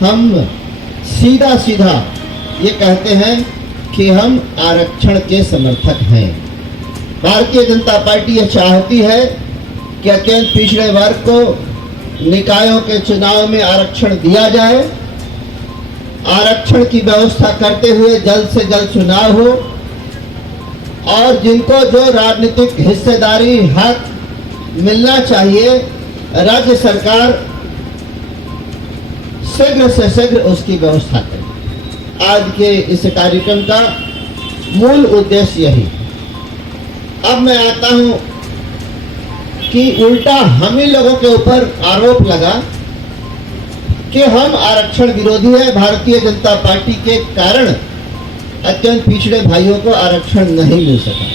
हम सीधा सीधा ये कहते हैं कि हम आरक्षण के समर्थक हैं। भारतीय जनता पार्टी ये चाहती है कि अत्यंत पिछड़े वर्ग को निकायों के चुनाव में आरक्षण दिया जाए। आरक्षण की व्यवस्था करते हुए जल्द से जल्द चुनाव हो और जिनको जो राजनीतिक हिस्सेदारी हक मिलना चाहिए, राज्य सरकार शीघ्र से शीघ्र उसकी व्यवस्था करे। आज के इस कार्यक्रम का मूल उद्देश्य यही। अब मैं आता हूं कि उल्टा हम ही लोगों के ऊपर आरोप लगा कि हम आरक्षण विरोधी है। भारतीय जनता पार्टी के कारण अत्यंत पिछड़े भाइयों को आरक्षण नहीं मिल सका।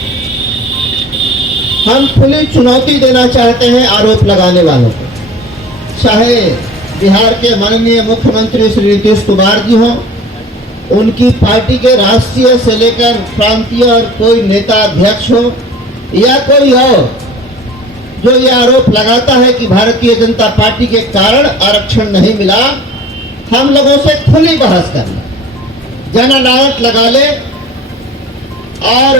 हम खुली चुनौती देना चाहते हैं आरोप लगाने वालों को, चाहे बिहार के माननीय मुख्यमंत्री श्री नीतीश कुमार जी हों, उनकी पार्टी के राष्ट्रीय से लेकर प्रांतीय और कोई नेता अध्यक्ष हो, या कोई और जो ये आरोप लगाता है कि भारतीय जनता पार्टी के कारण आरक्षण नहीं मिला। हम लोगों से खुली बहस कर ले, जन अदालत लगा ले और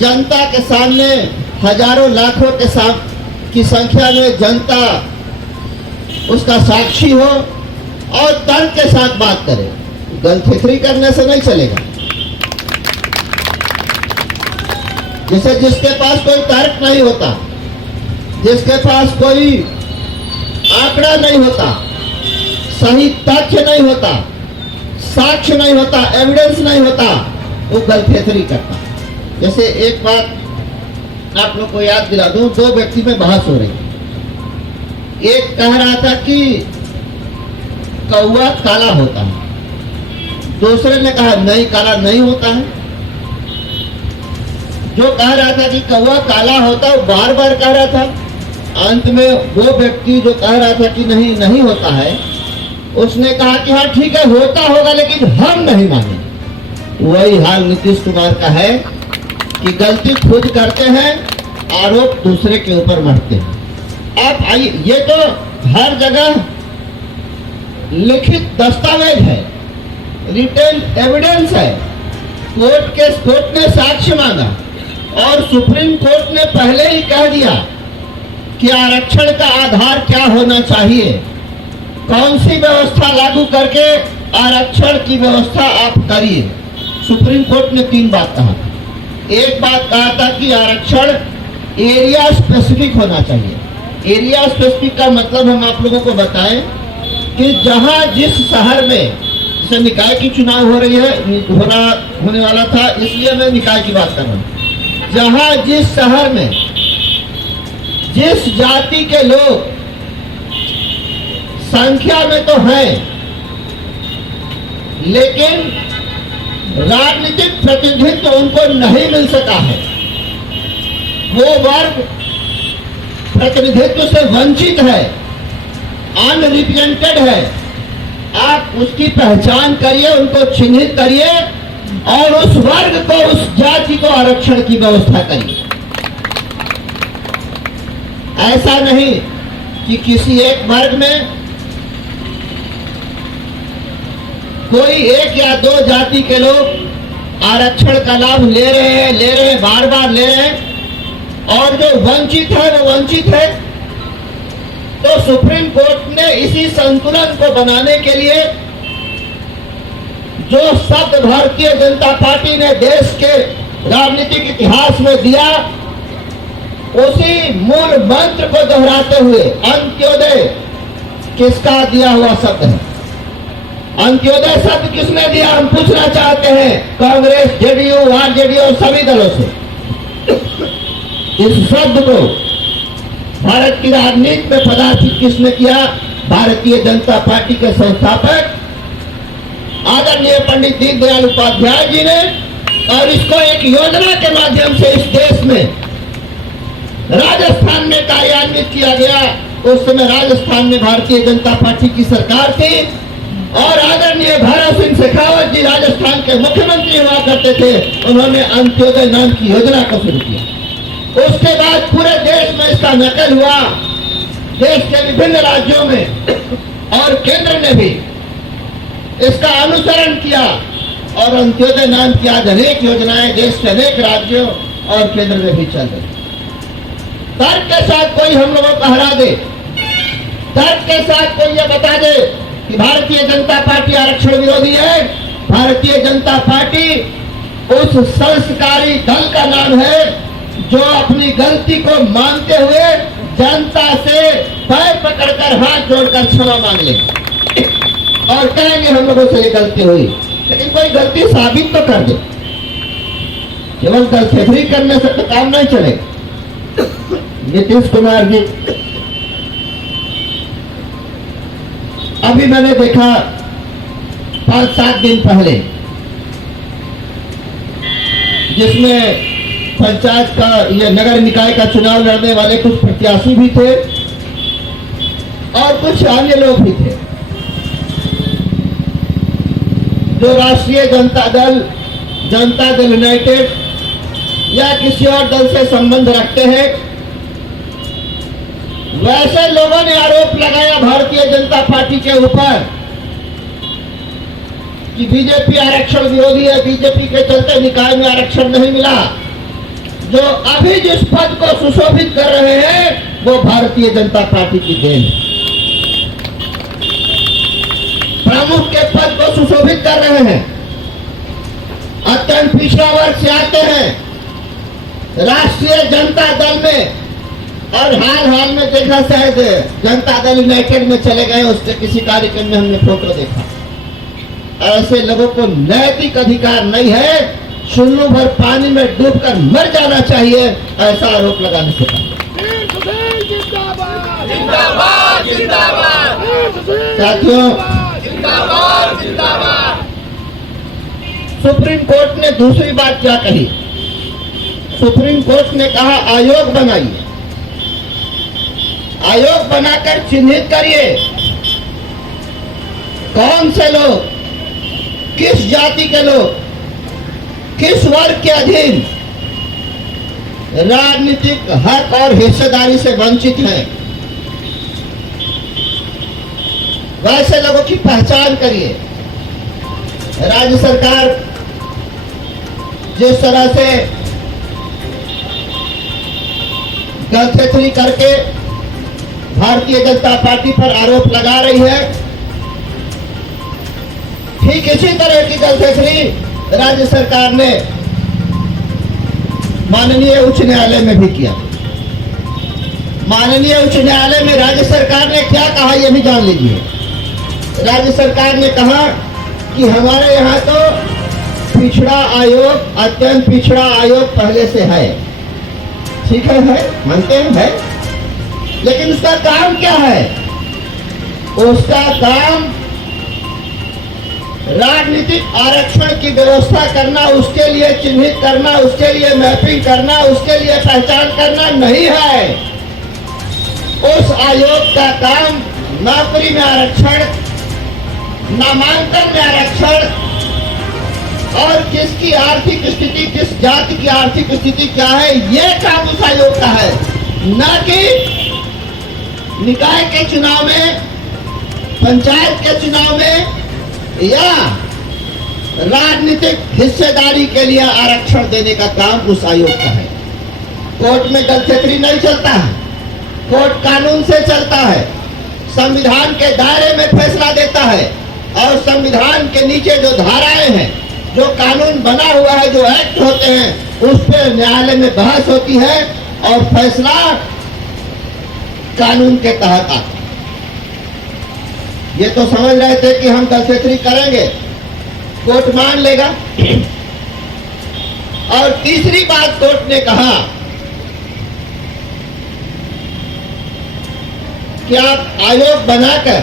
जनता के सामने हजारों लाखों की संख्या में जनता उसका साक्षी हो और तर्क के साथ बात करे। गलथेथरी करने से नहीं चलेगा। जैसे जिसके पास कोई तर्क नहीं होता, जिसके पास कोई आंकड़ा नहीं होता, सही तथ्य नहीं होता, साक्ष्य नहीं होता, एविडेंस नहीं होता, वो गलथेथरी करता। जैसे एक बात आप लोग को याद दिला दूं, दो व्यक्ति में बहस हो रही। एक कह रहा था कि कौवा काला होता है, दूसरे ने कहा नहीं, काला नहीं होता है। जो कह रहा था कि कौवा काला होता है, वो बार बार कह रहा था। अंत में वो व्यक्ति जो कह रहा था कि नहीं नहीं होता है, उसने कहा कि हाँ ठीक है, होता होगा लेकिन हम नहीं मानेंगे। वही हाल नीतीश कुमार का है कि गलती खुद करते हैं, आरोप दूसरे के ऊपर मढ़ते हैं। अब आइए, ये तो हर जगह लिखित दस्तावेज है, रिटेन एविडेंस है। कोर्ट ने साक्ष्य मांगा और सुप्रीम कोर्ट ने पहले ही कह दिया कि आरक्षण का आधार क्या होना चाहिए, कौन सी व्यवस्था लागू करके आरक्षण की व्यवस्था आप करिए। सुप्रीम कोर्ट ने 3 बात कहा। एक बात कहा था कि आरक्षण एरिया स्पेसिफिक होना चाहिए। एरिया स्पेसिफिक का मतलब हम आप लोगों को बताएं कि जहां जिस शहर में, जैसे निकाय की चुनाव हो रही है, होने वाला था, इसलिए मैं निकाय की बात कर रहा हूं। जहां जिस शहर में जिस जाति के लोग संख्या में तो हैं, लेकिन राजनीतिक प्रतिनिधित्व उनको नहीं मिल सका है, वो वर्ग प्रतिनिधित्व से वंचित है, अनरिप्रेजेंटेड है, आप उसकी पहचान करिए, उनको चिन्हित करिए और उस वर्ग को, उस जाति को आरक्षण की व्यवस्था करिए। ऐसा नहीं कि किसी एक वर्ग में कोई एक या 2 जाति के लोग आरक्षण का लाभ ले रहे हैं, बार बार ले रहे हैं, और जो वंचित है वो वंचित है। तो सुप्रीम कोर्ट ने इसी संतुलन को बनाने के लिए जो शब्द भारतीय जनता पार्टी ने देश के राजनीतिक इतिहास में दिया, उसी मूल मंत्र को दोहराते हुए, अंत्योदय किसका दिया हुआ शब्द है? अंत्योदय शब्द किसने दिया, हम पूछना चाहते हैं कांग्रेस, जेडीयू, आरजेडी और सभी दलों से। इस शब्द को भारत की राजनीति में पदार्पित किसने किया? भारतीय जनता पार्टी के संस्थापक आदरणीय पंडित दीनदयाल उपाध्याय जी ने, और इसको एक योजना के माध्यम से इस देश में राजस्थान में कार्यान्वित किया गया। उस समय राजस्थान में भारतीय जनता पार्टी की सरकार थी और आदरणीय भैरव सिंह शेखावत जी राजस्थान के मुख्यमंत्री हुआ करते थे। उन्होंने अंत्योदय नाम की योजना को शुरू किया। उसके बाद पूरे देश में इसका नकल हुआ, देश के विभिन्न राज्यों में, और केंद्र ने भी इसका अनुसरण किया और अंत्योदय नाम की आज अनेक योजनाएं देश के अनेक राज्यों और केंद्र में भी चल रही। तर्क के साथ कोई हम लोगों को हरा दे, तर्क के साथ कोई ये बता दे कि भारतीय जनता पार्टी आरक्षण विरोधी है, भारतीय जनता पार्टी उस संस्कारी दल का नाम है जो अपनी गलती को मानते हुए जनता से पैर पकड़कर हाथ जोड़कर क्षमा मांग लेंगे और कहेंगे हम लोगों से ये गलती हुई। लेकिन कोई गलती साबित तो कर दे, केवल गलतफहमी करने से तो काम नहीं चलेगा। नीतीश कुमार जी, अभी मैंने देखा 5-7 दिन पहले, जिसमें पंचायत का ये नगर निकाय का चुनाव लड़ने वाले कुछ प्रत्याशी भी थे और कुछ अन्य लोग भी थे जो राष्ट्रीय जनता दल यूनाइटेड या किसी और दल से संबंध रखते हैं। वैसे लोगों ने आरोप लगाया भारतीय जनता पार्टी के ऊपर कि बीजेपी आरक्षण विरोधी है, बीजेपी के चलते निकाय में आरक्षण नहीं मिला। जो अभी जिस पद को सुशोभित कर रहे हैं वो भारतीय जनता पार्टी की देन है। प्रमुख के पद को सुशोभित कर रहे हैं, अत्यंत पिछड़ा वर्ग से आते हैं राष्ट्रीय जनता दल में, और हाल में देखा शायद जनता दल यूनाइटेड में चले गए, उसके किसी कार्यक्रम में हमने फोटो देखा। ऐसे लोगों को नैतिक अधिकार नहीं है, चुल्लू भर पानी में डूबकर मर जाना चाहिए, ऐसा आरोप लगाने से साथियों, सुप्रीम कोर्ट ने दूसरी बात क्या कही? सुप्रीम कोर्ट ने कहा आयोग बनाइए, आयोग बनाकर चिन्हित करिए कौन से लोग, किस जाति के लोग, किस वर्ग के अधीन राजनीतिक हक और हिस्सेदारी से वंचित हैं। वैसे लोगों की पहचान करिए। राज्य सरकार जिस तरह से गलतफहमी करके भारतीय जनता पार्टी पर आरोप लगा रही है, ठीक इसी तरह की गलतफहमी राज्य सरकार ने माननीय उच्च न्यायालय में भी किया। माननीय उच्च न्यायालय में राज्य सरकार ने क्या कहा ये भी जान लीजिए। राज्य सरकार ने कहा कि हमारे यहाँ तो पिछड़ा आयोग, अत्यंत पिछड़ा आयोग पहले से है। ठीक है, मानते हैं, है, लेकिन उसका काम क्या है? उसका काम राजनीतिक आरक्षण की व्यवस्था करना, उसके लिए चिन्हित करना, उसके लिए मैपिंग करना, उसके लिए पहचान करना नहीं है। उस आयोग का काम नौकरी में आरक्षण, नामांकन में आरक्षण और किसकी आर्थिक स्थिति, किस जाति की आर्थिक स्थिति क्या है, ये काम उस आयोग का है, न कि निकाय के चुनाव में, पंचायत के चुनाव में या राजनीतिक हिस्सेदारी के लिए आरक्षण देने का काम उस आयोग का है। कोर्ट में गलतफहमी नहीं चलता है, कोर्ट कानून से चलता है, संविधान के दायरे में फैसला देता है और संविधान के नीचे जो धाराएं हैं, जो कानून बना हुआ है, जो एक्ट होते हैं, उस पर न्यायालय में बहस होती है और फैसला कानून के तहत आता है। ये तो समझ रहे थे कि हम गलतफहमी करेंगे, कोर्ट मान लेगा। और तीसरी बात कोर्ट ने कहा कि आप आयोग बनाकर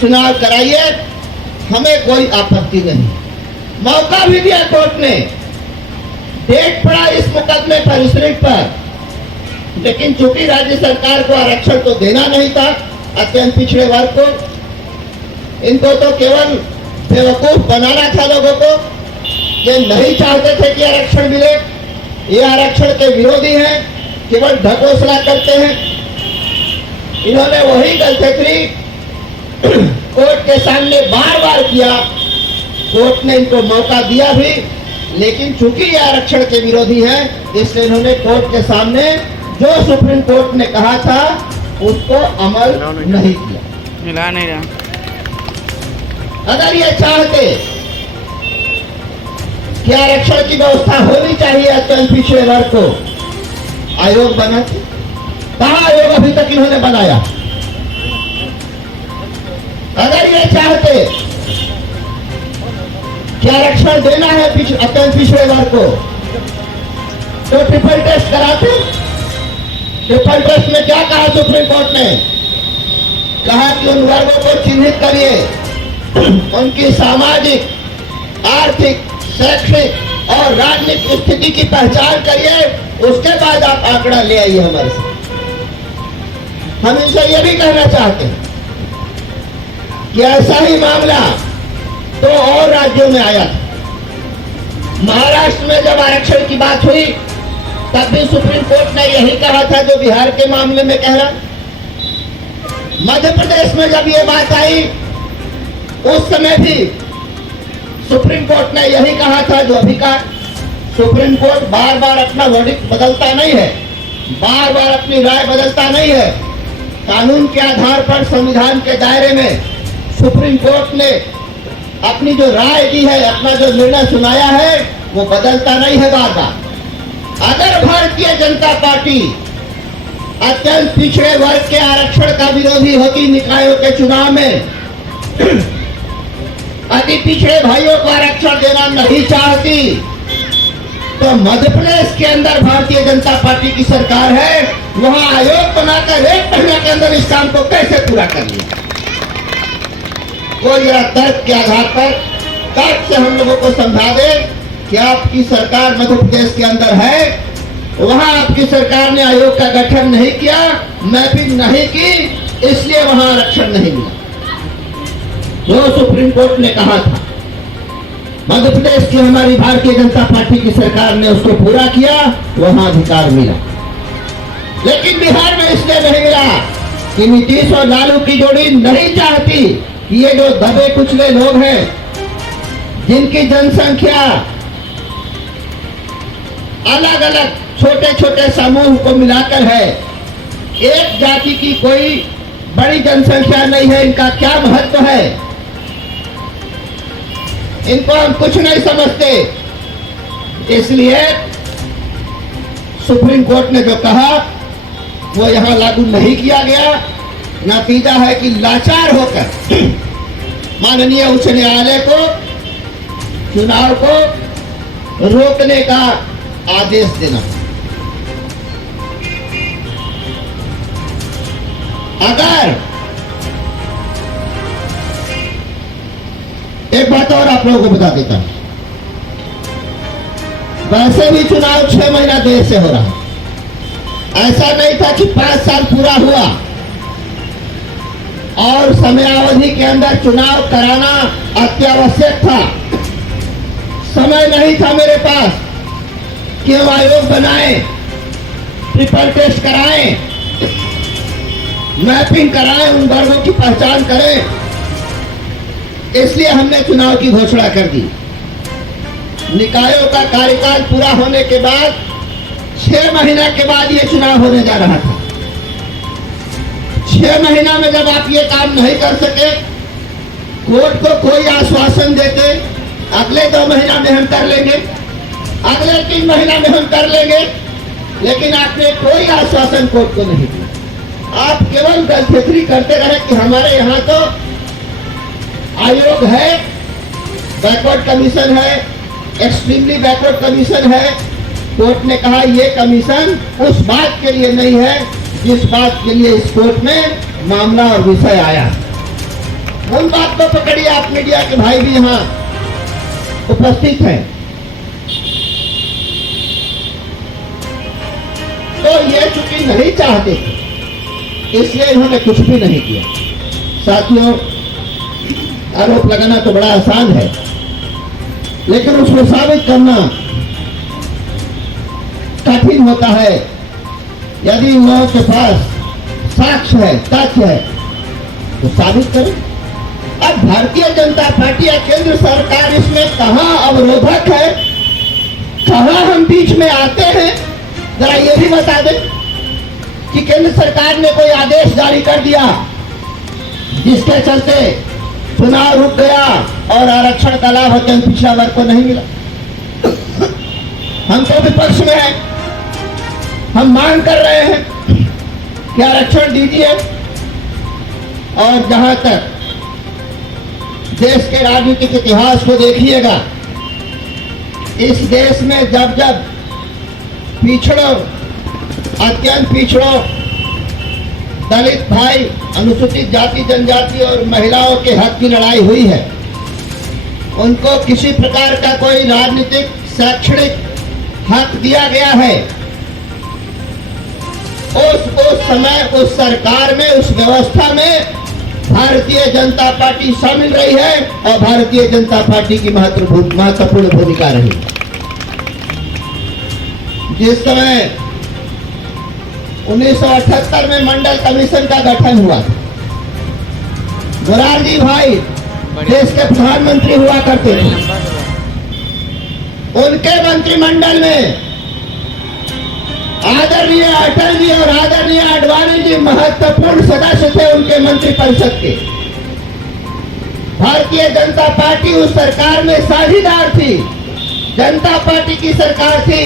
चुनाव कराइए, हमें कोई आपत्ति नहीं। मौका भी दिया कोर्ट ने, डेट पड़ा इस मुकदमे पर, इस रिट पर, लेकिन चूंकि राज्य सरकार को आरक्षण तो देना नहीं था अत्यंत पिछड़े वर्ग को, इनको तो केवल बेवकूफ बनाना था लोगों को। ये नहीं चाहते थे कि आरक्षण मिले, ये आरक्षण के विरोधी हैं, केवल ढकोसला करते हैं। इन्होंने वही गलतफहमी कोर्ट के सामने बार बार किया। कोर्ट ने इनको मौका दिया भी, लेकिन चूंकि ये आरक्षण के विरोधी हैं, इसलिए इन्होंने कोर्ट के सामने जो सुप्रीम कोर्ट ने कहा था उसको अमल नहीं किया। मिला नहीं रहा। अगर ये चाहते कि आरक्षण की व्यवस्था होनी चाहिए अत्यंत पिछड़े वर्ग को, आयोग बनाते। कहाँ आयोग अभी तक इन्होंने बनाया? अगर ये चाहते कि आरक्षण देना है अत्यंत पिछड़े वर्ग को, तो ट्रिपल टेस्ट कराते। ट्रिपल टेस्ट में क्या कहा सुप्रीम कोर्ट ने? कहा कि उन वर्गों को चिन्हित करिए, उनकी सामाजिक, आर्थिक, शैक्षणिक और राजनीतिक स्थिति की पहचान करिए, उसके बाद आप आंकड़ा ले आइए हमारे साथ। हम इनसे यह भी कहना चाहते हैं कि ऐसा ही मामला तो और राज्यों में आया था। महाराष्ट्र में जब आरक्षण की बात हुई तब भी सुप्रीम कोर्ट ने यही कहा था जो बिहार के मामले में कह रहा। मध्य प्रदेश में जब ये बात आई उस समय भी सुप्रीम कोर्ट ने यही कहा था जो अभी का। सुप्रीम कोर्ट बार बार अपना वर्डिक्ट बदलता नहीं है, बार बार अपनी राय बदलता नहीं है। कानून के आधार पर संविधान के दायरे में सुप्रीम कोर्ट ने अपनी जो राय दी है, अपना जो निर्णय सुनाया है, वो बदलता नहीं है बार बार। अगर भारतीय जनता पार्टी अत्यंत पिछड़े वर्ग के आरक्षण का विरोधी होती निकायों के चुनाव में, अति पिछड़े भाइयों को आरक्षण देना नहीं चाहती, तो मध्य प्रदेश के अंदर भारतीय जनता पार्टी की सरकार है, वहां आयोग बनाकर 1 महीने के अंदर इस काम को कैसे पूरा कर लिया? कोई जरा तर्क के आधार पर तर्क से हम लोगों को समझा दे कि आपकी सरकार मध्य प्रदेश के अंदर है, वहां आपकी सरकार ने आयोग का गठन नहीं किया, मैपिंग नहीं की, इसलिए वहां आरक्षण नहीं मिला। जो सुप्रीम कोर्ट ने कहा था, मध्य प्रदेश की हमारी भारतीय जनता पार्टी की सरकार ने उसको पूरा किया, वहां अधिकार मिला। लेकिन बिहार में इसलिए नहीं मिला कि नीतीश और लालू की जोड़ी नहीं चाहती कि ये जो दबे कुचले लोग हैं, जिनकी जनसंख्या अलग अलग छोटे छोटे समूह को मिलाकर है, एक जाति की कोई बड़ी जनसंख्या नहीं है, इनका क्या महत्व है, इनको हम कुछ नहीं समझते। इसलिए सुप्रीम कोर्ट ने जो कहा वो यहां लागू नहीं किया गया। नतीजा है कि लाचार होकर माननीय उच्च न्यायालय को चुनाव को रोकने का आदेश देना। अगर एक बात और आप लोगों को बता देता हूं, वैसे भी चुनाव 6 महीना देर से हो रहा है। ऐसा नहीं था कि 5 साल पूरा हुआ और समयावधि के अंदर चुनाव कराना अत्यावश्यक था। समय नहीं था मेरे पास कि हम आयोग बनाएं, ट्रिपल टेस्ट कराएं, मैपिंग कराएं, उन वर्गों की पहचान करें। इसलिए हमने चुनाव की घोषणा कर दी। निकायों का कार्यकाल पूरा होने के बाद 6 महीना के बाद ये चुनाव होने जा रहा था। 6 महीना में जब आप ये काम नहीं कर सके, कोर्ट को कोई आश्वासन देते अगले 2 महीना में हम कर लेंगे, अगले 3 महीना में हम कर लेंगे, लेकिन आपने कोई आश्वासन कोर्ट को नहीं दिया। आप केवल गलफेकरी करते रहे कि हमारे यहाँ तो आयोग है, बैकवर्ड कमीशन है, एक्सट्रीमली बैकवर्ड कमीशन है। कोर्ट ने कहा ये कमीशन उस बात के लिए नहीं है जिस बात के लिए इस कोर्ट में मामला और विषय आया। उन बात को पकड़िए, आप मीडिया के भाई भी यहाँ उपस्थित हैं। तो ये चूंकि नहीं चाहते थे, इसलिए इन्होंने कुछ भी नहीं किया। साथियों, आरोप लगाना तो बड़ा आसान है, लेकिन उसको साबित करना कठिन होता है। यदि लोगों के पास साक्ष्य है, तथ्य है, तो साबित करें। अब भारतीय जनता पार्टी या केंद्र सरकार इसमें कहां अवरोधक है, कहां हम बीच में आते हैं, जरा ये भी बता दें कि केंद्र सरकार ने कोई आदेश जारी कर दिया जिसके चलते चुनाव रुक गया और आरक्षण का लाभ अत्यंत पिछड़ा वर्ग को नहीं मिला। हम तो विपक्ष में हैं, हम मांग कर रहे हैं कि आरक्षण दीजिए। और जहां तक देश के राजनीतिक इतिहास को देखिएगा, इस देश में जब जब पिछड़ों, अत्यंत पिछड़ों, दलित भाई, अनुसूचित जाति जनजाति और महिलाओं के हक की लड़ाई हुई है, उनको किसी प्रकार का कोई राजनीतिक शैक्षणिक हक दिया गया है, उस समय उस सरकार में, उस व्यवस्था में भारतीय जनता पार्टी शामिल रही है और भारतीय जनता पार्टी की महत्वपूर्ण भूमिका रही। जिस समय 1978 में मंडल कमीशन का गठन हुआ, मोरारजी भाई देश के प्रधानमंत्री हुआ करते थे, उनके मंत्रिमंडल में आदरणीय अटल जी और आदरणीय आडवाणी जी महत्वपूर्ण सदस्य थे उनके मंत्रिपरिषद के। भारतीय जनता पार्टी उस सरकार में साझीदार थी, जनता पार्टी की सरकार थी।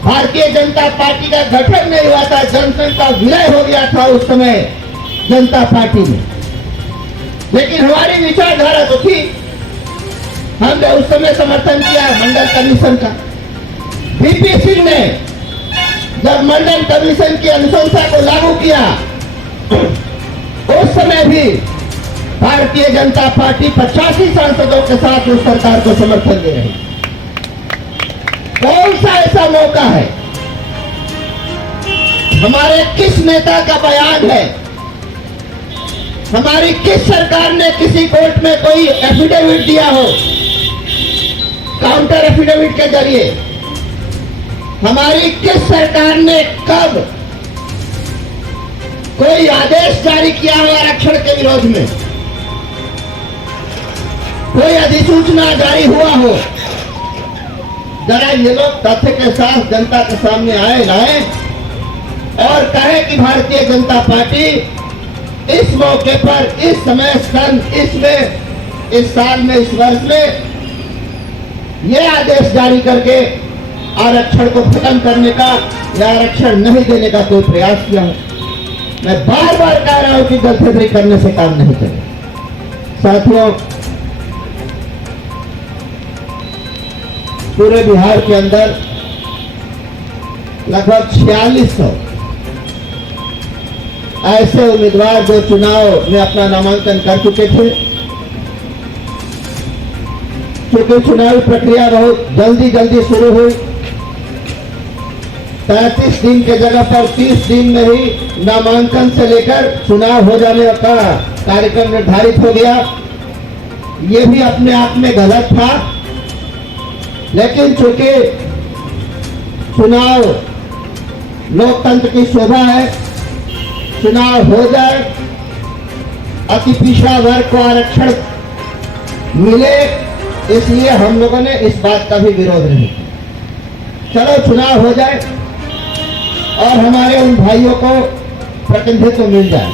भारतीय जनता पार्टी का गठन नहीं हुआ था, जनसंघ का विलय हो गया था उस समय जनता पार्टी में, लेकिन हमारी विचारधारा तो थी। हमने उस समय समर्थन किया मंडल कमीशन का। वीपी सिंह ने जब मंडल कमीशन की अनुशंसा को लागू किया, उस समय भी भारतीय जनता पार्टी 85 सांसदों के साथ उस सरकार को समर्थन दे रही। कौन सा ऐसा मौका है, हमारे किस नेता का बयान है, हमारी किस सरकार ने किसी कोर्ट में कोई एफिडेविट दिया हो, काउंटर एफिडेविट के जरिए, हमारी किस सरकार ने कब कोई आदेश जारी किया हो आरक्षण के विरोध में, कोई अधिसूचना जारी हुआ हो। जरा ये लोग तथ्य के साथ जनता के सामने लाए और कहे कि भारतीय जनता पार्टी इस मौके पर, इस समय, इस साल में, इस वर्ष में ये आदेश जारी करके आरक्षण को खत्म करने का या आरक्षण नहीं देने का कोई प्रयास किया हो। मैं बार बार कह रहा हूं कि गलतफहमी करने से काम नहीं चलेगा। साथियों, पूरे बिहार के अंदर लगभग 4600 ऐसे उम्मीदवार जो चुनाव में अपना नामांकन कर चुके थे, क्योंकि चुनावी प्रक्रिया बहुत जल्दी शुरू हुई, 35 दिन के जगह पर 30 दिन में ही नामांकन से लेकर चुनाव हो जाने का कार्यक्रम निर्धारित हो गया। ये भी अपने आप में गलत था, लेकिन चूंकि चुनाव लोकतंत्र की शोभा है, चुनाव हो जाए, अति पिछड़ा वर्ग को आरक्षण मिले, इसलिए हम लोगों ने इस बात का भी विरोध नहीं किया। चलो चुनाव हो जाए और हमारे उन भाइयों को प्रतिनिधित्व मिल जाए।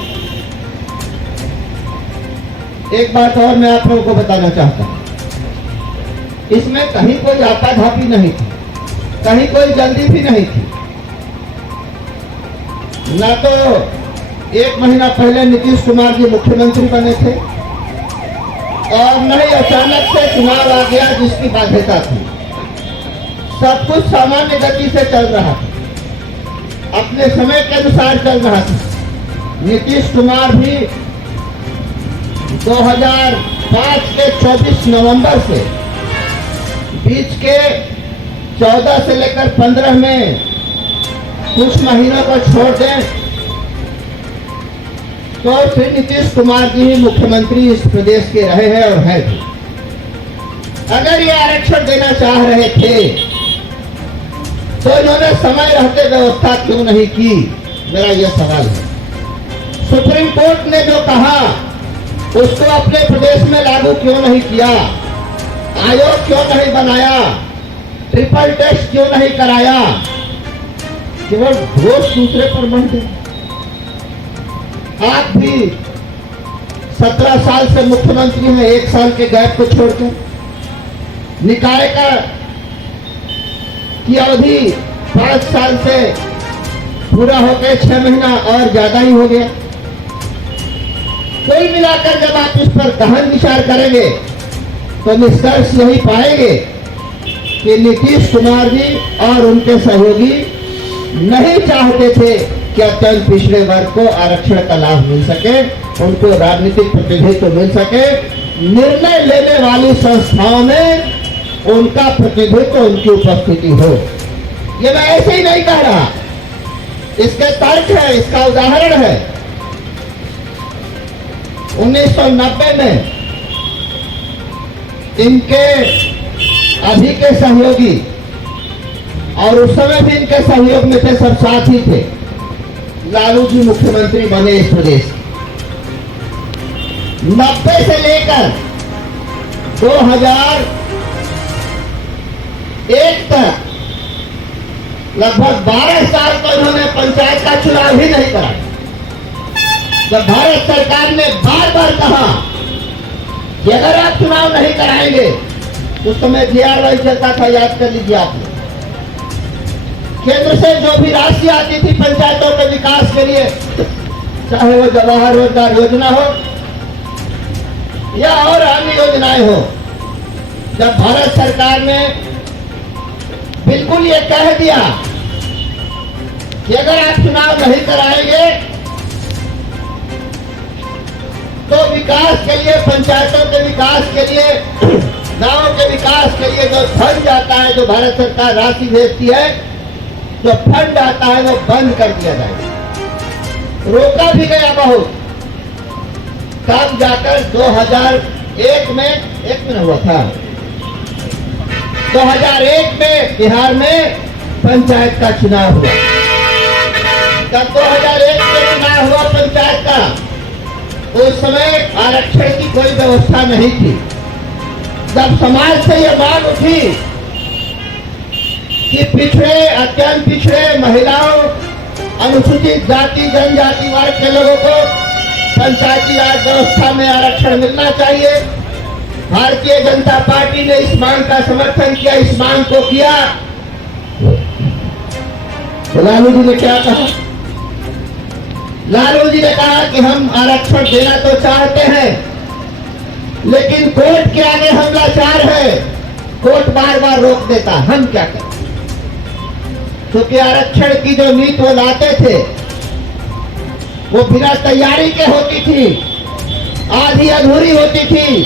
एक बात और मैं आप लोगों को बताना चाहता हूं, इसमें कहीं कोई आपाधापी नहीं थी, कहीं कोई जल्दी भी नहीं थी। ना तो 1 महीना पहले नीतीश कुमार जी मुख्यमंत्री बने थे और न ही अचानक से चुनाव आ गया जिसकी बाध्यता थी। सब कुछ सामान्य गति से चल रहा था, अपने समय के अनुसार चल रहा था। नीतीश कुमार भी 2005 के 24 नवंबर से बीच के 14 से लेकर 15 में कुछ महीनों को छोड़ दें तो फिर नीतीश कुमार जी ही मुख्यमंत्री इस प्रदेश के रहे हैं और है भी। अगर ये आरक्षण देना चाह रहे थे तो इन्होंने समय रहते व्यवस्था क्यों नहीं की, मेरा यह सवाल है। सुप्रीम कोर्ट ने जो कहा उसको अपने प्रदेश में लागू क्यों नहीं किया? आयोग क्यों नहीं बनाया? ट्रिपल टेस्ट क्यों नहीं कराया? केवल दोष दूसरे पर बनते। आप भी 17 साल से मुख्यमंत्री हैं, 1 साल के गैप को छोड़कर। निकाय का की अवधि 5 साल से पूरा हो गए, 6 महीना और ज्यादा ही हो गया। कुल मिलाकर जब आप इस पर गहन विचार करेंगे तो निष्कर्ष यही पाएंगे कि नीतीश कुमार जी और उनके सहयोगी नहीं चाहते थे कि अत्यंत पिछड़े वर्ग को आरक्षण का लाभ मिल सके, उनको राजनीतिक प्रतिनिधित्व मिल सके। निर्णय लेने वाली संस्थाओं में उनका प्रतिनिधित्व, उनकी उपस्थिति हो। ये मैं ऐसे ही नहीं कह रहा, इसके तर्क है, इसका उदाहरण है। 1990 में इनके अभी के सहयोगी और उस समय भी इनके सहयोग में थे, सब साथ ही थे। लालू जी मुख्यमंत्री बने इस प्रदेश। 90 से लेकर 2001 तक लगभग 12 साल तो इन्होंने पंचायत का चुनाव ही नहीं करा। जब भारत सरकार ने बार बार कहा कि अगर आप चुनाव नहीं कराएंगे, उस समय जीआरवाई चलता था, याद कर लीजिए आप। केंद्र से जो भी राशि आती थी पंचायतों के विकास के लिए, चाहे वो जवाहर रोजगार योजना हो या और अन्य योजनाएं हो, जब भारत सरकार ने बिल्कुल ये कह दिया कि अगर आप चुनाव नहीं कराएंगे तो विकास के लिए, पंचायतों के विकास के लिए, गांवों के विकास के लिए जो फंड आता है, जो भारत सरकार राशि भेजती है, जो फंड आता है, वो बंद कर दिया जाएगा। रोका भी गया बहुत। तब जाकर 2001 में, 1 में हुआ था, 2001 में बिहार में पंचायत का चुनाव हुआ। जब 2001 में चुनाव हुआ पंचायत का, उस समय आरक्षण की कोई व्यवस्था नहीं थी। जब समाज से यह मांग उठी कि पिछड़े, अत्यंत पिछड़े, महिलाओं, अनुसूचित जाति जनजाति वर्ग के लोगों को पंचायती राज व्यवस्था में आरक्षण मिलना चाहिए, भारतीय जनता पार्टी ने इस मांग का समर्थन किया, इस मांग को किया। तो लालू जी ने क्या कहा? लालू जी ने कहा कि हम आरक्षण देना तो चाहते हैं, लेकिन कोर्ट के आगे हम लाचार है, कोर्ट बार बार रोक देता, हम क्या करें? क्योंकि आरक्षण की जो नीति वो लाते थे वो बिना तैयारी के होती थी, आधी अधूरी होती थी।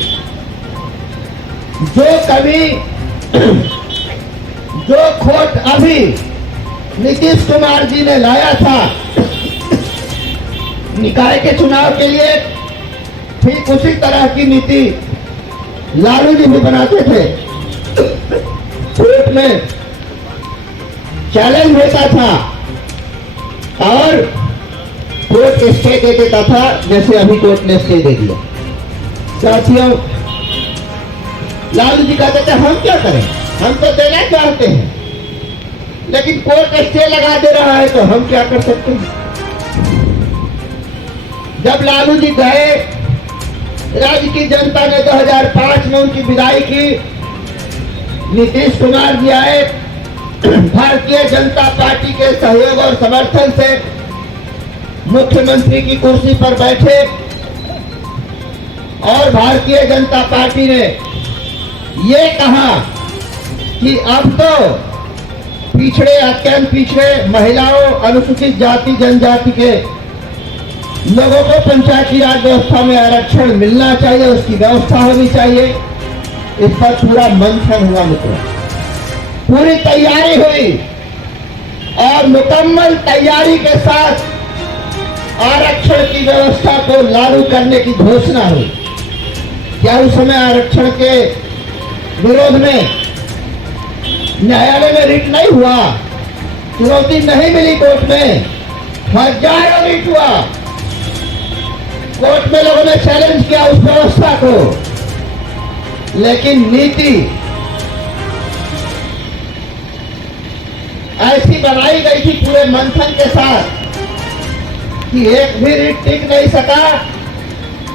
जो कभी जो खोट अभी नीतीश कुमार जी ने लाया था निकाय के चुनाव के लिए, ठीक उसी तरह की नीति लालू जी भी बनाते थे। कोर्ट में चैलेंज होता था और कोर्ट स्टे दे देता था, जैसे अभी कोर्ट ने स्टे दे दिया। साथियों, लालू जी कहते थे हम क्या करें, हम तो देना चाहते हैं, लेकिन कोर्ट स्टे लगा दे रहा है तो हम क्या कर सकते हैं। जब लालू जी गए, राज्य की जनता ने 2005 में उनकी विदाई की, नीतीश कुमार जी आए, भारतीय जनता पार्टी के सहयोग और समर्थन से मुख्यमंत्री की कुर्सी पर बैठे और भारतीय जनता पार्टी ने ये कहा कि अब तो पिछड़े, अत्यंत पिछड़े, महिलाओं, अनुसूचित जाति जनजाति के लोगों को पंचायती राज व्यवस्था में आरक्षण मिलना चाहिए, उसकी व्यवस्था होनी चाहिए। इस पर पूरा मंथन हुआ मित्रों, पूरी तैयारी हुई और मुकम्मल तैयारी के साथ आरक्षण की व्यवस्था को लागू करने की घोषणा हुई। क्या उस समय आरक्षण के विरोध में न्यायालय में रिट नहीं हुआ? चुनौती नहीं मिली कोर्ट में, हजारों रिट हुआ। कोर्ट में लोगों ने चैलेंज किया उस व्यवस्था को, लेकिन नीति ऐसी बनाई गई थी पूरे मंथन के साथ कि एक भी रीट टिक नहीं सका।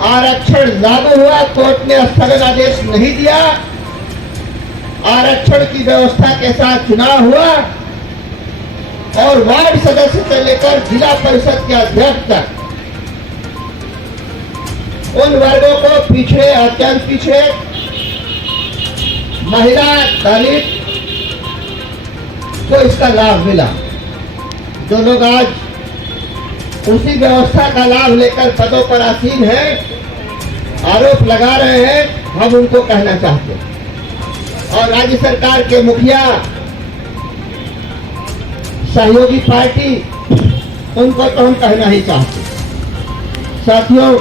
आरक्षण लागू हुआ, कोर्ट ने स्थगन आदेश नहीं दिया, आरक्षण की व्यवस्था के साथ चुनाव हुआ और वार्ड सदस्य से लेकर जिला परिषद के अध्यक्ष तक उन वर्गों को, पिछड़े, अत्यंत पिछड़े, महिला, दलित को इसका लाभ मिला। जो लोग आज उसी व्यवस्था का लाभ लेकर पदों पर आसीन हैं, आरोप लगा रहे हैं, हम उनको कहना चाहते हैं। और राज्य सरकार के मुखिया, सहयोगी पार्टी, उनको तो हम कहना ही चाहते। साथियों,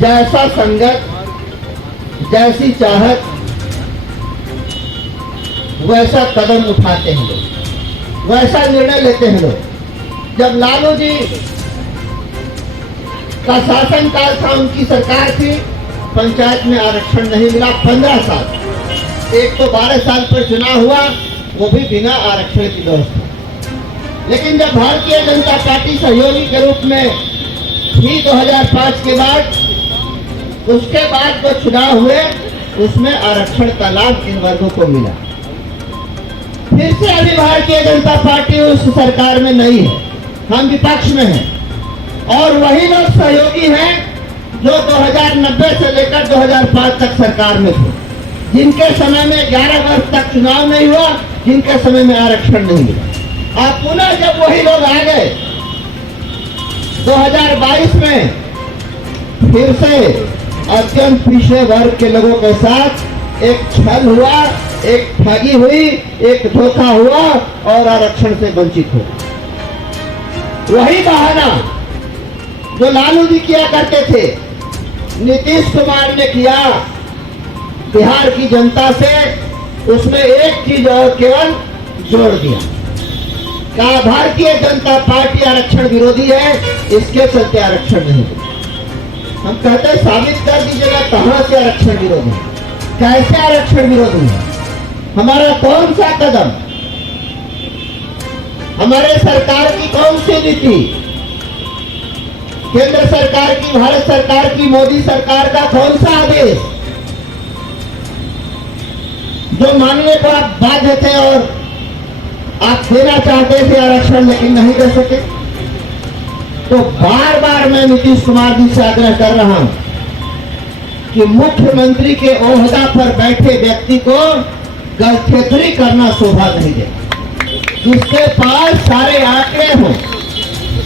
जैसा संगत, जैसी चाहत, वैसा कदम उठाते हैं लोग, वैसा निर्णय लेते हैं लोग। जब लालू जी का शासनकाल था, उनकी सरकार थी, पंचायत में आरक्षण नहीं मिला 15 साल। एक तो 12 साल पर चुनाव हुआ, वो भी बिना आरक्षण की व्यवस्था। लेकिन जब भारतीय जनता पार्टी सहयोगी के रूप में थी 2005 के बाद, उसके बाद जो चुनाव हुए उसमें आरक्षण का लाभ इन वर्गों को मिला। फिर से अभी भारतीय जनता पार्टी उस सरकार में नहीं है, हम विपक्ष में हैं और वही लोग सहयोगी हैं जो 2090 से लेकर 2005 तक सरकार में थे, जिनके समय में 11 वर्ष तक चुनाव नहीं हुआ, जिनके समय में आरक्षण नहीं मिला। अब पुनः जब वही लोग आ गए 2022 में, फिर से अत्यंत पिछड़े वर्ग के लोगों के साथ एक छल हुआ, एक ठगी हुई, एक धोखा हुआ और आरक्षण से वंचित हो। वही बहाना जो लालू जी किया करते थे, नीतीश कुमार ने किया बिहार की जनता से। उसमें एक चीज और केवल जोड़ दिया, कहा भारतीय जनता पार्टी आरक्षण विरोधी है, इसके चलते आरक्षण नहीं। हम कहते हैं साबित कर दीजिएगा कहां से आरक्षण विरोधी है, कैसे आरक्षण विरोधी है, हमारा कौन सा कदम, हमारे सरकार की कौन सी नीति, केंद्र सरकार की, भारत सरकार की, मोदी सरकार का कौन सा आदेश जो मानने को आप बाध्य थे और आप देना चाहते थे आरक्षण, लेकिन नहीं दे सके। तो बार बार मैं नीतीश कुमार जी से आग्रह कर रहा हूं कि मुख्यमंत्री के ओहदा पर बैठे व्यक्ति को गलथेथरी करना शोभा नहीं देगा। जिसके पास सारे आंकड़े हो,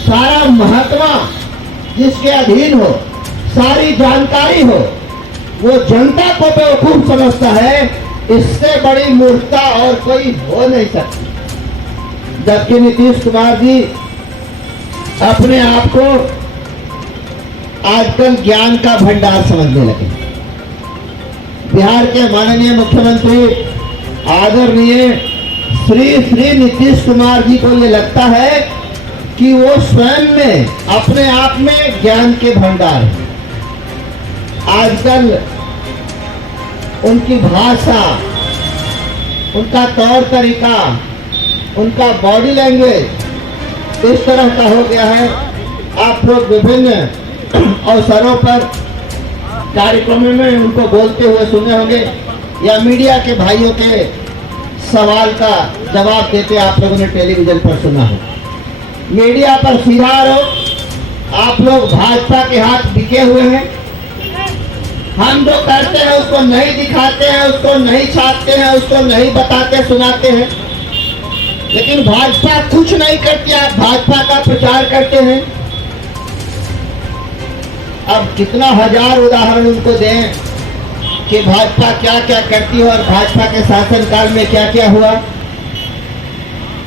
सारा महत्व जिसके अधीन हो, सारी जानकारी हो, वो जनता को बेवकूफ समझता है। इससे बड़ी मूर्खता और कोई हो नहीं सकती। जबकि नीतीश कुमार जी अपने आप को आजकल ज्ञान का भंडार समझने लगे। बिहार के माननीय मुख्यमंत्री आदरणीय श्री नीतीश कुमार जी को ये लगता है कि वो स्वयं में अपने आप में ज्ञान के भंडार है। आजकल उनकी भाषा, उनका तौर तरीका, उनका बॉडी लैंग्वेज इस तरह का हो गया है। आप लोग विभिन्न अवसरों पर कार्यक्रमों में उनको बोलते हुए सुने होंगे, या मीडिया के भाइयों के सवाल का जवाब देते आप लोगों ने टेलीविजन पर सुना हो। मीडिया पर सीधा आरोप, आप लोग भाजपा के हाथ बिके हुए हैं, हम जो करते हैं उसको नहीं दिखाते हैं, उसको नहीं छापते हैं, उसको नहीं बताते सुनाते हैं। लेकिन भाजपा कुछ नहीं करती, आप भाजपा का प्रचार करते हैं। अब कितना हजार उदाहरण उनको दें कि भाजपा क्या क्या करती है और भाजपा के शासनकाल में क्या क्या हुआ,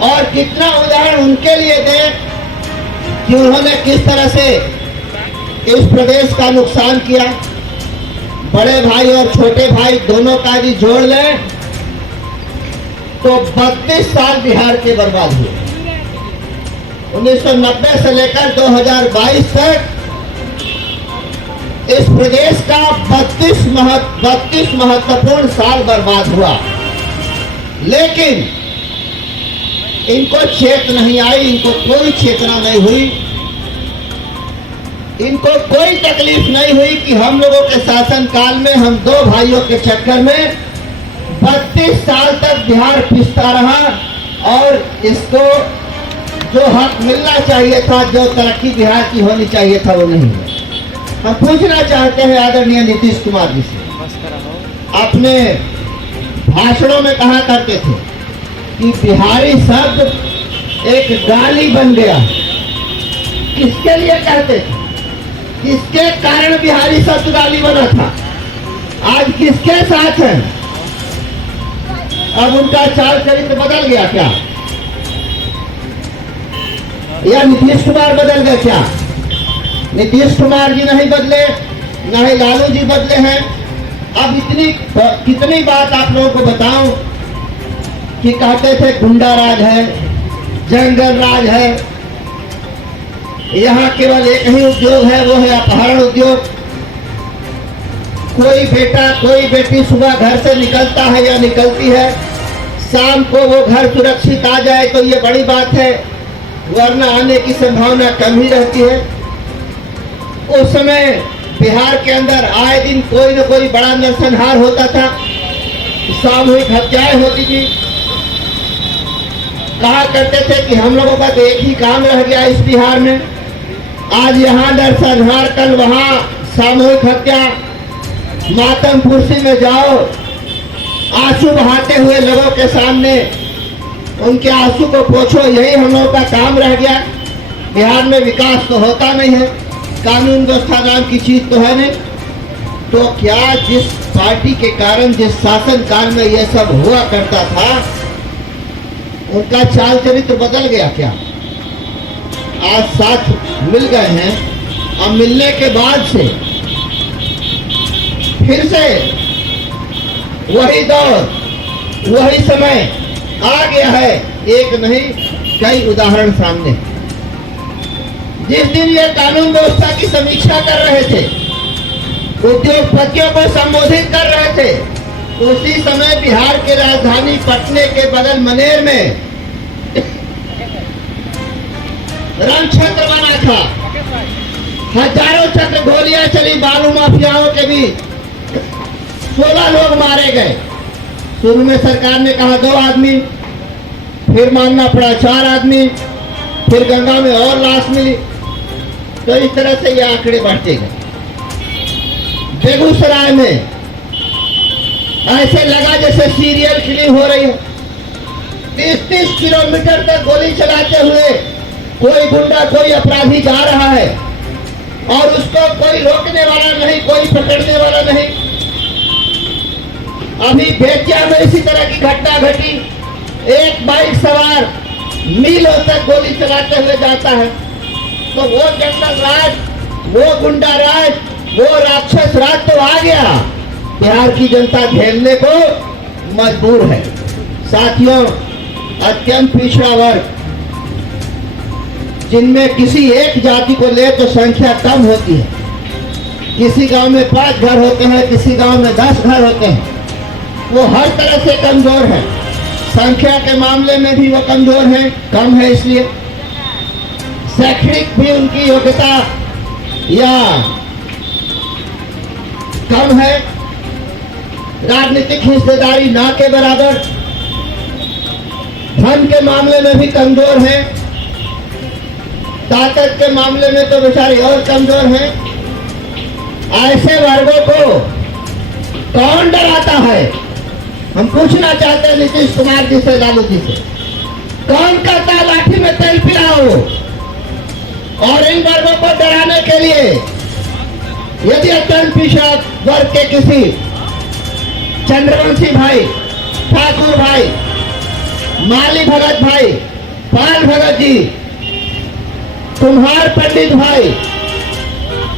और कितना उदाहरण उनके लिए दें कि उन्होंने किस तरह से इस प्रदेश का नुकसान किया। बड़े भाई और छोटे भाई दोनों का यदि जोड़ लें तो 32 साल बिहार के बर्बाद हुए। 1990 से लेकर 2022 तक इस प्रदेश का 32 महत्वपूर्ण साल बर्बाद हुआ, लेकिन इनको चेत नहीं आई, इनको कोई चेतना नहीं हुई, इनको कोई तकलीफ नहीं हुई कि हम लोगों के शासन काल में हम दो भाइयों के चक्कर में 32 साल तक बिहार पिसता रहा और इसको जो हक मिलना चाहिए था, जो तरक्की बिहार की होनी चाहिए था, वो नहीं है। हम पूछना चाहते हैं आदरणीय नीतीश कुमार जी से, अपने भाषणों में कहा करते थे कि बिहारी शब्द एक गाली बन गया। किसके लिए कहते थे? किसके कारण बिहारी शब्द गाली बना था? आज किसके साथ है? अब उनका चाल चरित्र बदल गया क्या, या नीतीश कुमार बदल गए क्या? नीतीश कुमार जी नहीं बदले, न ही लालू जी बदले हैं। अब कितनी बात आप लोगों को बताऊं कि कहते थे गुंडा राज है, जंगल राज है, यहाँ केवल एक ही उद्योग है, वो है अपहरण उद्योग। कोई बेटा कोई बेटी सुबह घर से निकलता है या निकलती है, शाम को वो घर सुरक्षित आ जाए तो ये बड़ी बात है, वरना आने की संभावना कम ही रहती है। उस समय बिहार के अंदर आए दिन कोई न कोई बड़ा नरसंहार होता था, सामूहिक हत्याएं होती थी। कहा करते थे कि हम लोगों का तो एक ही काम रह गया इस बिहार में, आज यहाँ नरसंहार, कल वहाँ सामूहिक हत्या। मातम कुर्सी में जाओ, आंसू बहाते हुए लोगों के सामने उनके आंसू को पोंछो, यही हम लोगों का काम रह गया। बिहार में विकास तो होता नहीं है, कानून व्यवस्था नाम की चीज तो है नहीं। तो क्या जिस पार्टी के कारण, जिस शासन काल में यह सब हुआ करता था, उनका चाल चरित्र बदल गया क्या? आज साथ मिल गए हैं, अब मिलने के बाद से फिर से वही दौर, वही समय आ गया है। एक नहीं कई उदाहरण सामने। जिस दिन ये कानून व्यवस्था की समीक्षा कर रहे थे, उद्योगपतियों को संबोधित कर रहे थे, उसी समय बिहार के राजधानी पटने के बगल मनेर में रणक्षेत्र बना था। हजारों चक्र गोलियां चली बालू माफियाओं के बीच, 16 लोग मारे गए। शुरू में सरकार ने कहा 2 आदमी, फिर मानना पड़ा 4 आदमी, फिर गंगा में और लाश मिली। तो इस तरह से ये आंकड़े बढ़ते गए। बेगूसराय में ऐसे लगा जैसे सीरियल किलिंग हो रही है। 30-30 किलोमीटर तक गोली चलाते हुए कोई गुंडा, कोई अपराधी जा रहा है और उसको कोई रोकने वाला नहीं, कोई पकड़ने वाला नहीं। अभी बेतिया में इसी तरह की घटना घटी। एक बाइक सवार मीलों तक गोली चलाते हुए जाता है। तो वो जंगल राज, वो गुंडा राज, वो राक्षस राज तो आ गया, बिहार की जनता झेलने को मजबूर है। साथियों, अत्यंत पिछड़ा वर्ग, जिनमें किसी एक जाति को ले तो संख्या कम होती है। किसी गांव में 5 घर होते हैं, किसी गांव में 10 घर होते हैं। वो हर तरह से कमजोर है। संख्या के मामले में भी वो कमजोर है, कम है, इसलिए शैक्षणिक भी उनकी योग्यता या कम है। राजनीतिक हिस्सेदारी ना के बराबर। धन के मामले में भी कमजोर है। ताकत के मामले में तो बेचारे और कमजोर हैं। ऐसे वर्गों को कौन डराता है? हम पूछना चाहते हैं नीतीश कुमार जी से, लालू जी से, कौन कहता है लाठी में तेल पिलाओ? और इन वर्गों को डराने के लिए यदि अत्यंत पिछड़ा वर्ग के किसी चंद्रवंशी भाई, ठाकुर भाई, माली भगत भाई, पाल भगत जी, कुम्हार पंडित भाई,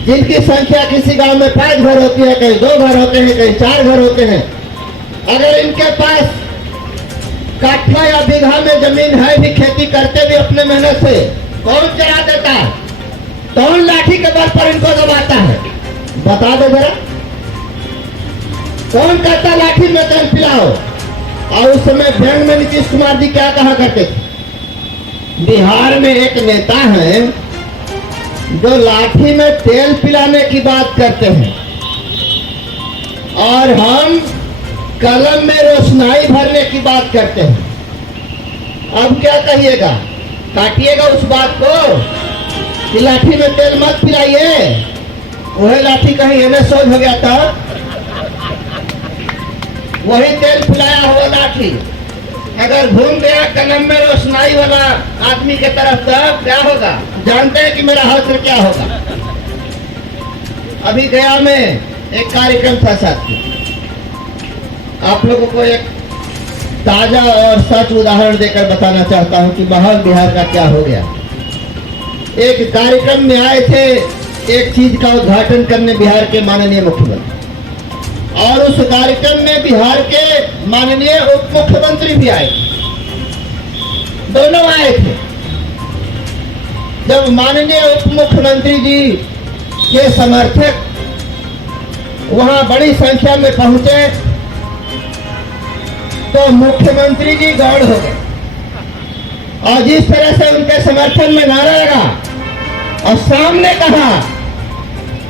जिनकी संख्या किसी गांव में 5 घर होती है, कहीं 2 घर होते हैं, कहीं 4 घर होते हैं, अगर इनके पास कट्ठा या बीघा में जमीन है भी, खेती करते भी अपने मेहनत से, कौन चला देता है? कौन लाठी के बल पर इनको दबाता है? बता दो जरा। कौन कहता लाठी में तेल पिलाओ? और उस समय व्यंग में नीतीश कुमार जी क्या कहा करते थे? बिहार में एक नेता है जो लाठी में तेल पिलाने की बात करते हैं और हम कलम में रोशनाई भरने की बात करते हैं। अब क्या कहिएगा? काटिएगा उस बात को कि लाठी में तेल मत पिलाइए। वही लाठी कहीं एने सोच हो गया था, वही तेल पिलाया हुआ लाठी अगर घूम गया कलम में रोशनाई वाला आदमी के तरफ, तब क्या होगा? जानते हैं कि मेरा हाथ क्या होगा? अभी गया में एक कार्यक्रम था साथी, आप लोगों को एक ताजा और सच उदाहरण देकर बताना चाहता हूं कि बिहार का क्या हो गया। एक कार्यक्रम में आए थे एक चीज का उद्घाटन करने बिहार के माननीय मुख्यमंत्री, और उस कार्यक्रम में बिहार के माननीय उप मुख्यमंत्री भी आए, दोनों आए थे। जब माननीय उप मुख्यमंत्री जी के समर्थक वहां बड़ी संख्या में पहुंचे तो मुख्यमंत्री जी गौड़ हो गए और जिस तरह से उनके समर्थन में नारा लगा और सामने कहा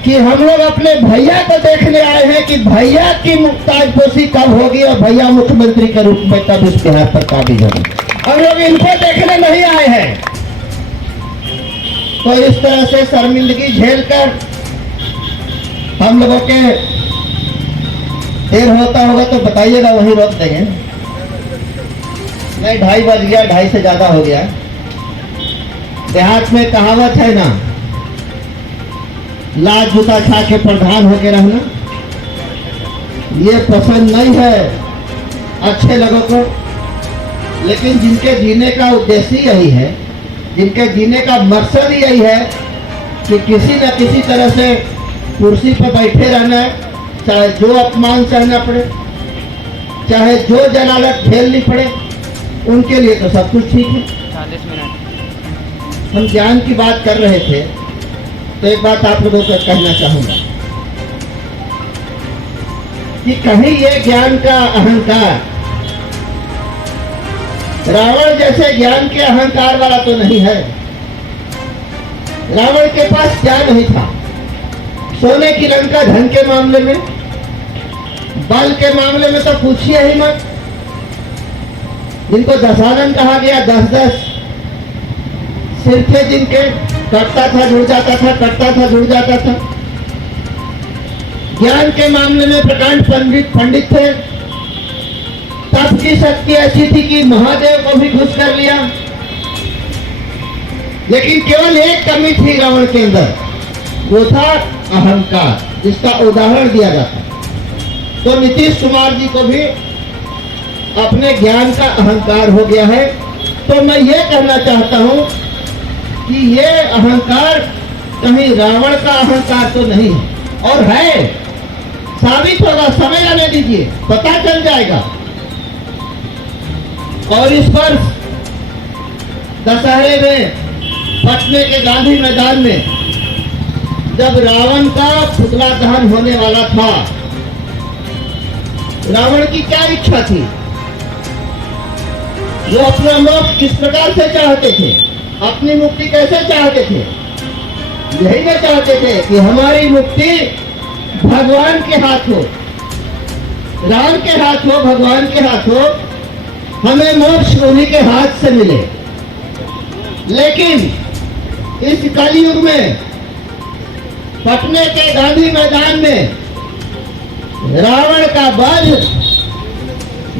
कि हम लोग अपने भैया को देखने आए हैं कि भैया की मुक्ताजपोशी कब होगी और भैया मुख्यमंत्री के रूप में कब इस बिहार पर काबिज होगी, हम लोग इनको देखने नहीं आए हैं। तो इस तरह से शर्मिंदगी झेलकर हम लोगों के देर होता होगा तो बताइएगा, वही रोक देंगे। नहीं, 2:30 बज गया, 2:30 से ज्यादा हो गया। देहात में कहावत है ना, लाज जूता खा के प्रधान होके रहना। ये पसंद नहीं है अच्छे लोगों को, लेकिन जिनके जीने का उद्देश्य यही है, जिनके जीने का मकसद यही है कि किसी न किसी तरह से कुर्सी पर बैठे रहना है, चाहे जो अपमान सहना पड़े, चाहे जो जलालत झेलनी पड़े, उनके लिए तो सब कुछ ठीक है। 40 मिनट हम ज्ञान की बात कर रहे थे तो एक बात आप लोगों को कहना चाहूंगा कि कहीं ये ज्ञान का अहंकार रावण जैसे ज्ञान के अहंकार वाला तो नहीं है। रावण के पास क्या नहीं था? सोने की लंका, धन के मामले में, बल के मामले में तो पूछिए ही मत। जिनको दशानन कहा गया, 10-10 सिर थे जिनके, कटता था जुड़ जाता था, कटता था जुड़ जाता था। ज्ञान के मामले में प्रकांड पंडित थे, तप की शक्ति ऐसी थी कि महादेव को भी खुश कर लिया। लेकिन केवल एक कमी थी रावण के अंदर, वो था अहंकार, जिसका उदाहरण दिया जाता। तो नीतीश कुमार जी को भी अपने ज्ञान का अहंकार हो गया है। तो मैं ये कहना चाहता हूं कि ये अहंकार कहीं रावण का अहंकार तो नहीं है, और है, साबित होगा, समय आने दीजिए, पता चल जाएगा। और इस वर्ष दशहरे में पटने के गांधी मैदान में जब रावण का पुतला दहन होने वाला था, रावण की क्या इच्छा थी? वो अपना मोक्ष किस प्रकार से चाहते थे, अपनी मुक्ति कैसे चाहते थे? यही वो चाहते थे कि हमारी मुक्ति भगवान के हाथ हो, राम के हाथ हो, भगवान के हाथ हो, हमें मोक्ष उन्हीं के हाथ से मिले। लेकिन इस कलयुग में पटने के गांधी मैदान में रावण का वध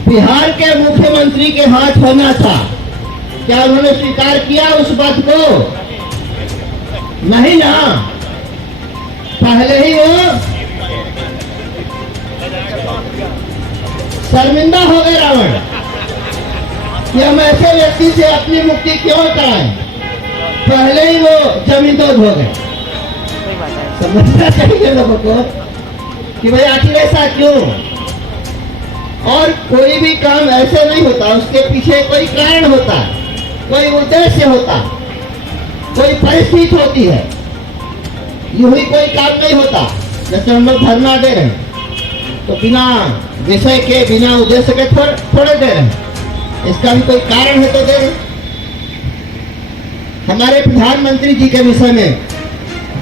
बिहार के मुख्यमंत्री के हाथ होना था। क्या उन्होंने स्वीकार किया उस वध को? नहीं ना, पहले ही वो शर्मिंदा हो गए रावण कि हम ऐसे व्यक्ति से अपनी मुक्ति क्यों कराएं। पहले ही वो जमींदोज हो गए। समझना चाहिए लोगों को कि भाई आखिर ऐसा क्यों। और कोई भी काम ऐसे नहीं होता, उसके पीछे कोई कारण होता है, कोई उद्देश्य होता। कोई परिस्थिति होती है, यूं ही कोई काम नहीं होता। जैसे हम लोग धरना दे रहे हैं तो बिना विषय के, बिना उद्देश्य के थोड़े दे रहे हैं, इसका भी कोई कारण है तो दे रहे हैं। हमारे प्रधानमंत्री जी के विषय में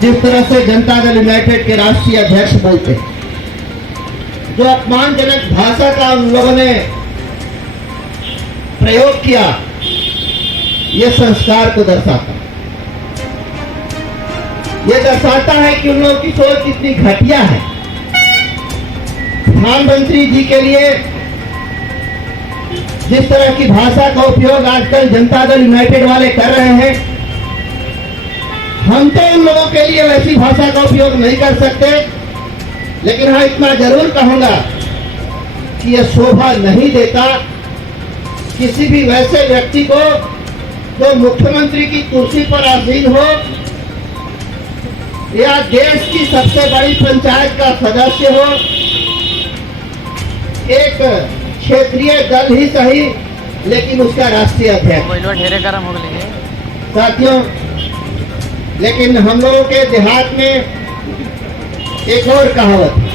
जिस तरह से जनता दल यूनाइटेड के राष्ट्रीय अध्यक्ष बोलते हैं, जो अपमानजनक भाषा का उन लोगों ने प्रयोग किया, ये संस्कार को दर्शाता है। ये दर्शाता है कि उन लोगों की सोच कितनी घटिया है। प्रधानमंत्री जी के लिए जिस तरह की भाषा का उपयोग आजकल जनता दल यूनाइटेड वाले कर रहे हैं, हम तो उन लोगों के लिए वैसी भाषा का उपयोग नहीं कर सकते, लेकिन हाँ इतना जरूर कहूंगा कि यह शोभा नहीं देता किसी भी वैसे व्यक्ति को जो मुख्यमंत्री की कुर्सी पर आसीन हो या देश की सबसे बड़ी पंचायत का सदस्य हो, एक क्षेत्रीय दल ही सही लेकिन उसका राष्ट्रीय अध्यक्ष। ढेरे गरम हो गए साथियों, लेकिन हम लोगों के देहात में एक और कहावत है,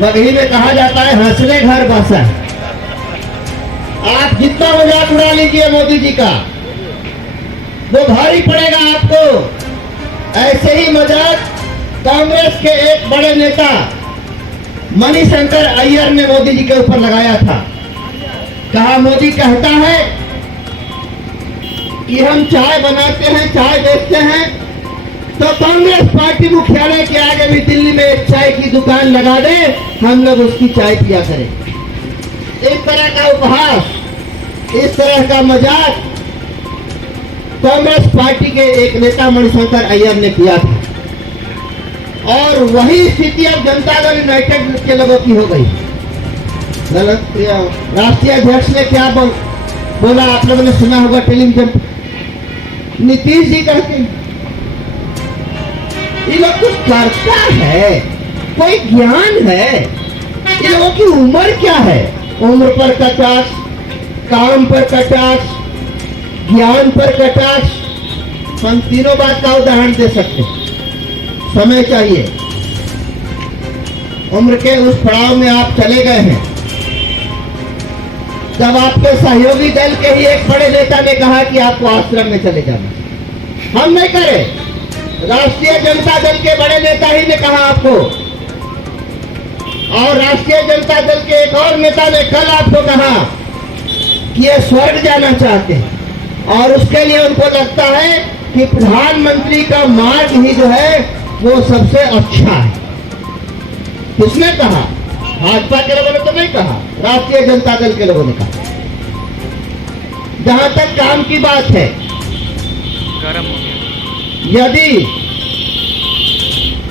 मगही में कहा जाता है हंसने घर बसा। आप जितना मजाक उड़ा लीजिए मोदी जी का, वो भारी पड़ेगा आपको। ऐसे ही मजाक कांग्रेस के एक बड़े नेता मणिशंकर अय्यर ने मोदी जी के ऊपर लगाया था। कहा, मोदी कहता है कि हम चाय बनाते हैं, चाय बेचते हैं, तो कांग्रेस पार्टी मुख्यालय के आगे भी दिल्ली में एक चाय की दुकान लगा दे, हम लोग उसकी चाय पिया करें। इस तरह का उपहास, इस तरह का मजाक कांग्रेस पार्टी के एक नेता मणिशंकर अय्यर ने किया था, और वही स्थिति अब जनता दल यूनाइटेड के लोगों की हो गई। राष्ट्रीय अध्यक्ष ने क्या बोला, आप लोगों ने सुना होगा टेलीविजन। नीतीश जी कहते हैं ये लोग कुछ करता है, कोई ज्ञान है, ये लोगों की उम्र क्या है? उम्र पर कटाक्ष, काम पर कटाक्ष, ज्ञान पर कटाक्ष। हम तीनों बात का उदाहरण दे सकते हैं। समय चाहिए, उम्र के उस पड़ाव में आप चले गए हैं जब आपके सहयोगी दल के ही एक बड़े नेता ने कहा कि आपको आश्रम में चले जाना। हम नहीं करे, राष्ट्रीय जनता दल के बड़े नेता ही ने कहा आपको, और राष्ट्रीय जनता दल के एक और नेता ने कल आपको कहा कि ये स्वर्ग जाना चाहते हैं, और उसके लिए उनको लगता है कि प्रधानमंत्री का मार्ग ही जो है वो सबसे अच्छा है। किसने कहा? भाजपा के लोगों ने तो नहीं कहा, राष्ट्रीय जनता दल के लोगों ने कहा। जहां तक काम की बात है, गरम हो गया। यदि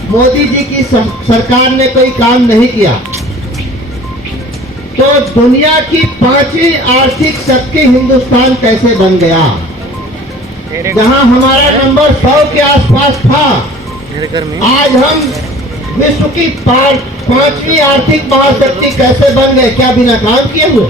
मोदी जी की सरकार ने कोई काम नहीं किया तो दुनिया की 5वीं आर्थिक शक्ति हिंदुस्तान कैसे बन गया? जहां हमारा नंबर 100 के आसपास था, आज हम विश्व की 5वीं आर्थिक महाशक्ति कैसे बन गए? क्या बिना काम किए हुए?